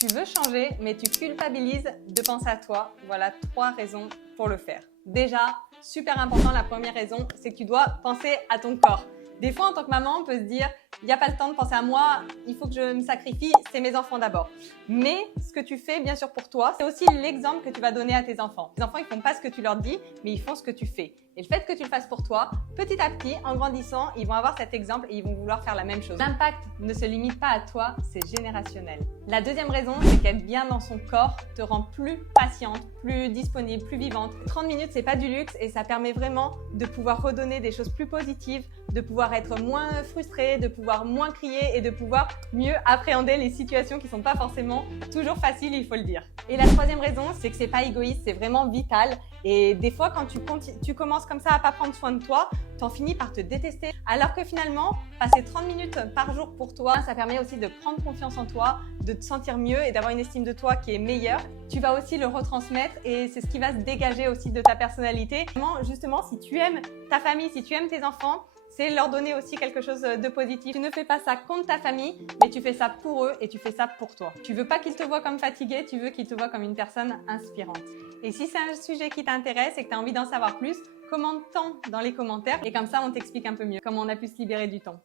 Tu veux changer, mais tu culpabilises de penser à toi. Voilà 3 raisons pour le faire. Déjà, super important, la première raison, c'est que tu dois penser à ton corps. Des fois, en tant que maman, on peut se dire « il n'y a pas le temps de penser à moi, il faut que je me sacrifie, c'est mes enfants d'abord ». Mais ce que tu fais, bien sûr pour toi, c'est aussi l'exemple que tu vas donner à tes enfants. Les enfants, ils ne font pas ce que tu leur dis, mais ils font ce que tu fais. Et le fait que tu le fasses pour toi, petit à petit, en grandissant, ils vont avoir cet exemple et ils vont vouloir faire la même chose. L'impact ne se limite pas à toi, c'est générationnel. La deuxième raison, c'est qu'être bien dans son corps te rend plus patiente, plus disponible, plus vivante. 30 minutes, c'est pas du luxe et ça permet vraiment de pouvoir redonner des choses plus positives, de pouvoir être moins frustré, de pouvoir moins crier et de pouvoir mieux appréhender les situations qui sont pas forcément toujours faciles, il faut le dire. Et la troisième raison, c'est que c'est pas égoïste, c'est vraiment vital. Et des fois, quand tu commences comme ça à pas prendre soin de toi, t'en finis par te détester. Alors que finalement, passer 30 minutes par jour pour toi, ça permet aussi de prendre confiance en toi, de te sentir mieux et d'avoir une estime de toi qui est meilleure. Tu vas aussi le retransmettre et c'est ce qui va se dégager aussi de ta personnalité. Justement, si tu aimes ta famille, si tu aimes tes enfants, c'est leur donner aussi quelque chose de positif. Tu ne fais pas ça contre ta famille, mais tu fais ça pour eux et tu fais ça pour toi. Tu veux pas qu'ils te voient comme fatigué, tu veux qu'ils te voient comme une personne inspirante. Et si c'est un sujet qui t'intéresse et que tu as envie d'en savoir plus, commente-t'en dans les commentaires et comme ça on t'explique un peu mieux comment on a pu se libérer du temps.